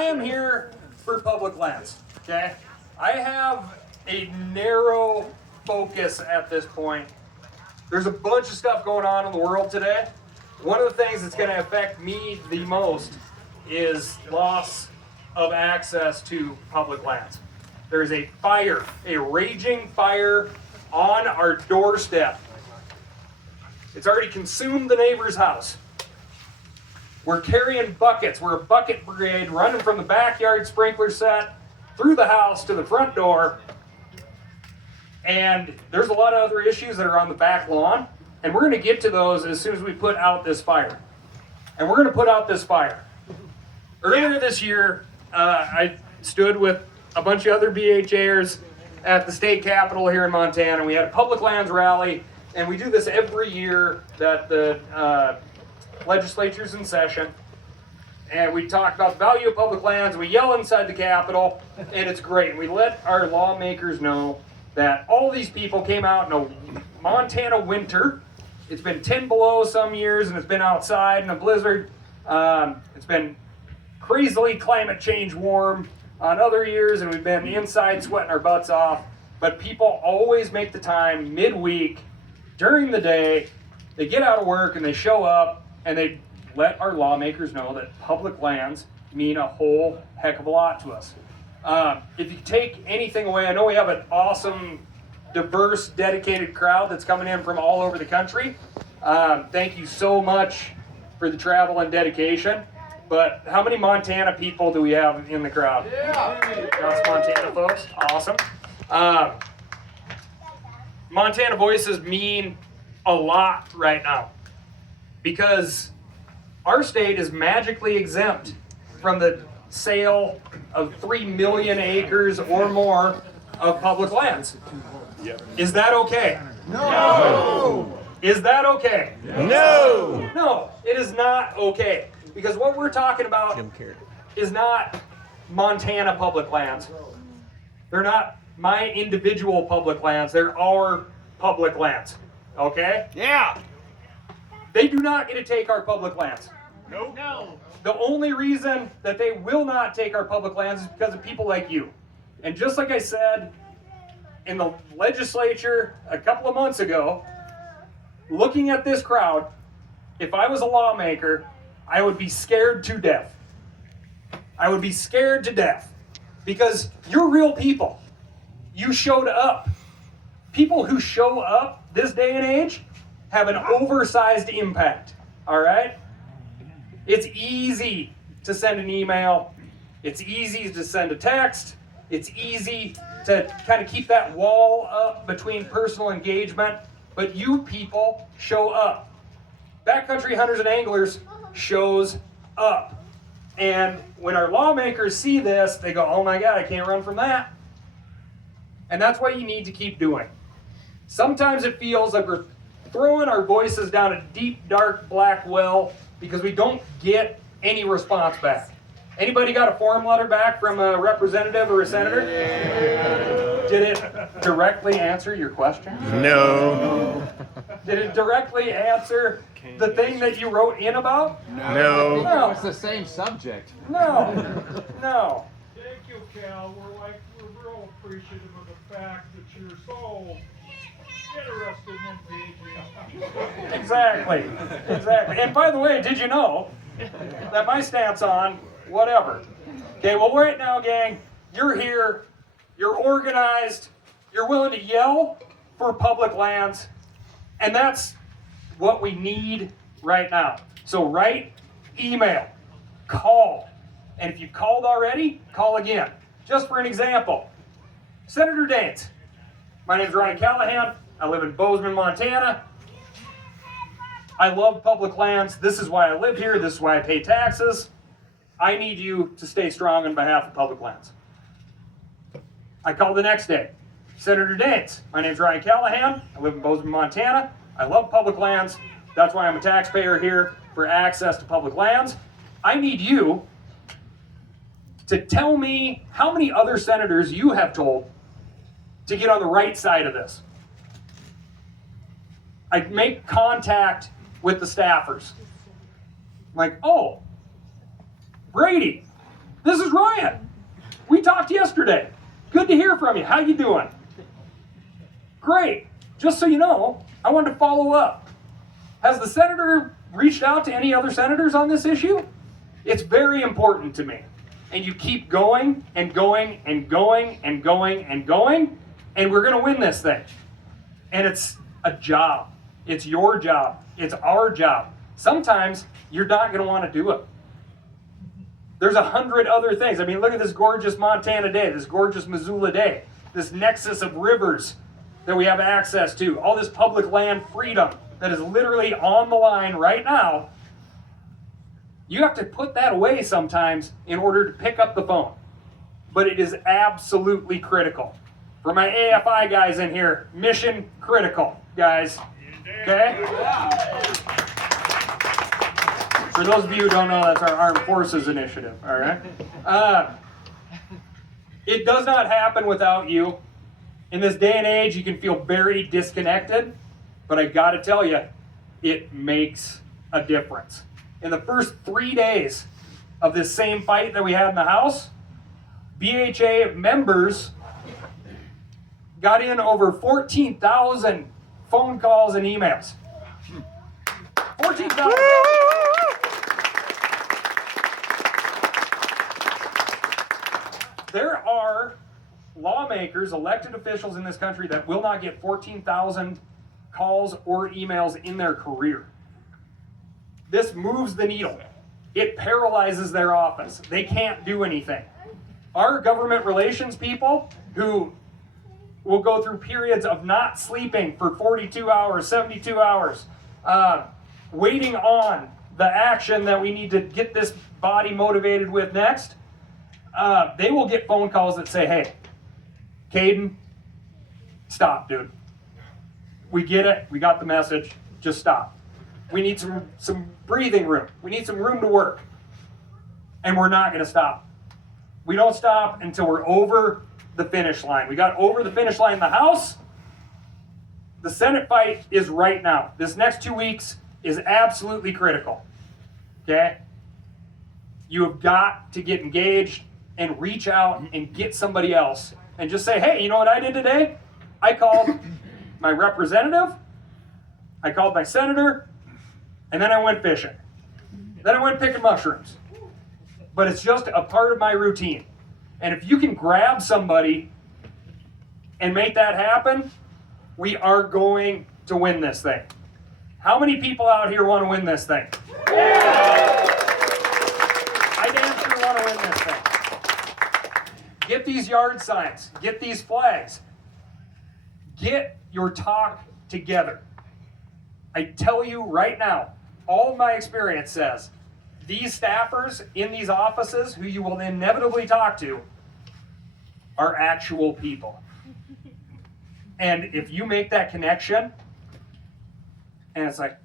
I am here for public lands, okay? I have a narrow focus at this point. There's a bunch of stuff going on in the world today. One of the things that's going to affect me the most is loss of access to public lands. There's a fire, a raging fire on our doorstep. It's already consumed the neighbor's house. We're carrying buckets. We're a bucket brigade running from the backyard sprinkler set through the house to the front door. And there's a lot of other issues that are on the back lawn. And we're going to get to those as soon as we put out this fire. And we're going to put out this fire. Earlier this year, I stood with a bunch of other BHAers at the state capitol here in Montana. We had a public lands rally. And we do this every year that the legislature's in session. And we talk about the value of public lands. We yell inside the Capitol, and it's great. We let our lawmakers know that all these people came out in a Montana winter. It's been 10 below some years, and it's been outside in a blizzard. It's been crazily climate change warm on other years, and we've been inside sweating our butts off. But people always make the time midweek, during the day. They get out of work, and they show up, and they let our lawmakers know that public lands mean a whole heck of a lot to us. If you take anything away, I know we have an awesome, diverse, dedicated crowd that's coming in from all over the country. Thank you so much for the travel and dedication. But how many Montana people do we have in the crowd? Yeah. That's Montana folks. Awesome. Montana voices mean a lot right now because our state is magically exempt from the sale of 3 million acres or more of public lands. Yep. Is that okay? No. Is that okay? No. No, it is not okay. Because what we're talking about is not Montana public lands. They're not my individual public lands. They're our public lands. Okay? Yeah. They do not get to take our public lands. Nope. No. The only reason that they will not take our public lands is because of people like you. And just like I said in the legislature a couple of months ago, looking at this crowd, if I was a lawmaker, I would be scared to death. I would be scared to death because you're real people. You showed up. People who show up this day and age have an oversized impact, all right? It's easy to send an email. It's easy to send a text. It's easy to kind of keep that wall up between personal engagement, but you people show up. Backcountry Hunters and Anglers shows up. And when our lawmakers see this, they go, oh my God, I can't run from that. And that's what you need to keep doing. Sometimes it feels like we're throwing our voices down a deep, dark, black well because we don't get any response back. Anybody got a form letter back from a representative or a senator? Yeah. Did it directly answer your question? No. Did it directly answer the thing that you wrote in about? No. No. It's the same subject. No. No. Thank you, Cal. We're real appreciative of the fact that you're so interested in engaging. Exactly. And by the way, did you know that my stance on whatever? Okay, well right now, gang, you're here, you're organized, you're willing to yell for public lands, and that's what we need right now. So write, email, call, and if you've called already, call again. Just for an example, Senator Daines. My name is Ronnie Callaghan. I live in Bozeman, Montana. I love public lands. This is why I live here. This is why I pay taxes. I need you to stay strong on behalf of public lands. I called the next day. Senator Daines. My name is Ronnie Callaghan. I live in Bozeman, Montana. I love public lands. That's why I'm a taxpayer here for access to public lands. I need you to tell me how many other senators you have told to get on the right side of this. I make contact with the staffers. I'm like, oh, Brady, This is Ryan. We talked yesterday. Good to hear from you. How you doing? Great. Just so you know, I wanted to follow up. Has the senator reached out to any other senators on this issue? It's very important to me. And you keep going and going and going and going and going, and we're going to win this thing. And it's a job. It's your job. It's our job. Sometimes you're not going to want to do it. There's 100 other things. I mean, look at this gorgeous Montana day, this gorgeous Missoula day, this nexus of rivers that we have access to, all this public land freedom that is literally on the line right now. You have to put that away sometimes in order to pick up the phone. But it is absolutely critical. For my AFI guys in here, mission critical, guys. Okay? For those of you who don't know, that's our Armed Forces Initiative, all right? It does not happen without you. In this day and age, you can feel very disconnected, but I gotta tell you, it makes a difference. In the first 3 days of this same fight that we had in the House, BHA members got in over 14,000 phone calls and emails. 14,000. There are lawmakers, elected officials in this country that will not get 14,000 calls or emails in their career. This moves the needle. It paralyzes their office. They can't do anything. Our government relations people who will go through periods of not sleeping for 42 hours, 72 hours, waiting on the action that we need to get this body motivated with next, they will get phone calls that say, hey, Caden, stop, dude. We get it. We got the message. Just stop. We need some breathing room. We need some room to work. And we're not going to stop. We don't stop until we're over the finish line. We got over the finish line in the House. The Senate fight is right now. This next 2 weeks is absolutely critical. Okay? You have got to get engaged and reach out and get somebody else and just say, hey, you know what I did today? I called my representative, I called my senator, and then I went fishing. Then I went picking mushrooms. But it's just a part of my routine. And if you can grab somebody and make that happen, we are going to win this thing. How many people out here want to win this thing? I damn sure want to win this thing. Get these yard signs. Get these flags. Get your talk together. I tell you right now, all my experience says, these staffers in these offices who you will inevitably talk to are actual people. And if you make that connection, and it's like,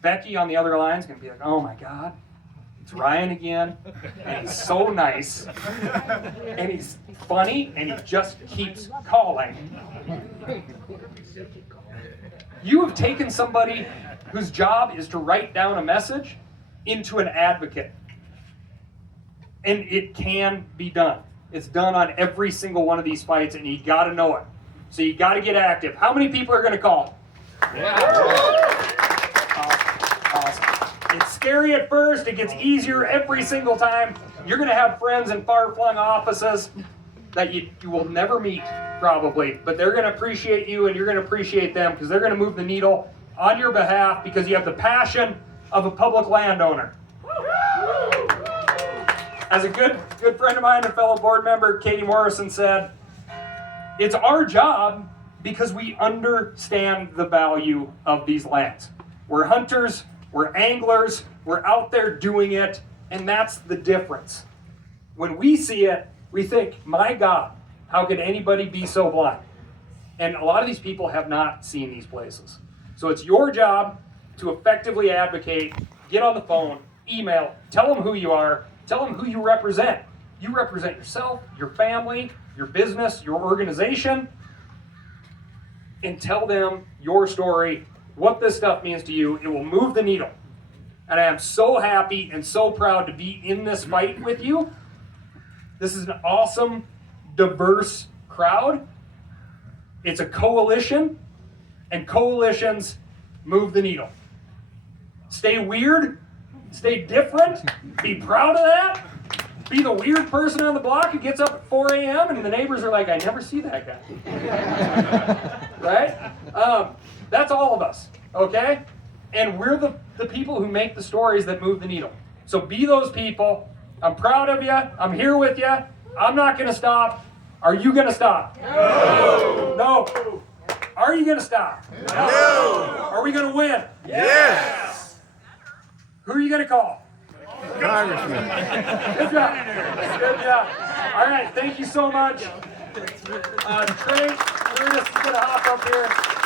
Becky on the other line is going to be like, oh my God, it's Ryan again, and he's so nice, and he's funny, and he just keeps calling. You have taken somebody whose job is to write down a message into an advocate. And it can be done. It's done on every single one of these fights, and you got to know it. So you got to get active. How many people are going to call? Awesome. It's scary at first. It gets easier every single time. You're going to have friends in far-flung offices that you will never meet, probably. But they're going to appreciate you, and you're going to appreciate them because they're going to move the needle on your behalf because you have the passion of a public landowner. As a good friend of mine and fellow board member, Katie Morrison, said, it's our job because we understand the value of these lands. We're hunters, we're anglers, we're out there doing it, and that's the difference. When we see it, we think, my God, how could anybody be so blind? And a lot of these people have not seen these places. So it's your job to effectively advocate, get on the phone, email, tell them who you are, tell them who you represent. You represent yourself, your family, your business, your organization, and tell them your story, what this stuff means to you. It will move the needle. And I am so happy and so proud to be in this fight with you. This is an awesome, diverse crowd. It's a coalition, and coalitions move the needle. Stay weird, stay different, be proud of that. Be the weird person on the block who gets up at 4 a.m. and the neighbors are like, I never see that guy. Right? That's all of us, okay? And we're the people who make the stories that move the needle. So be those people. I'm proud of you. I'm here with you. I'm not going to stop. Are you going to stop? No. No. Are you going to stop? No. Are we going to win? Yes. Who are you going to call? Congressman. Good job. Good job. All right. Thank you so much. Trey, Curtis is going to hop up here.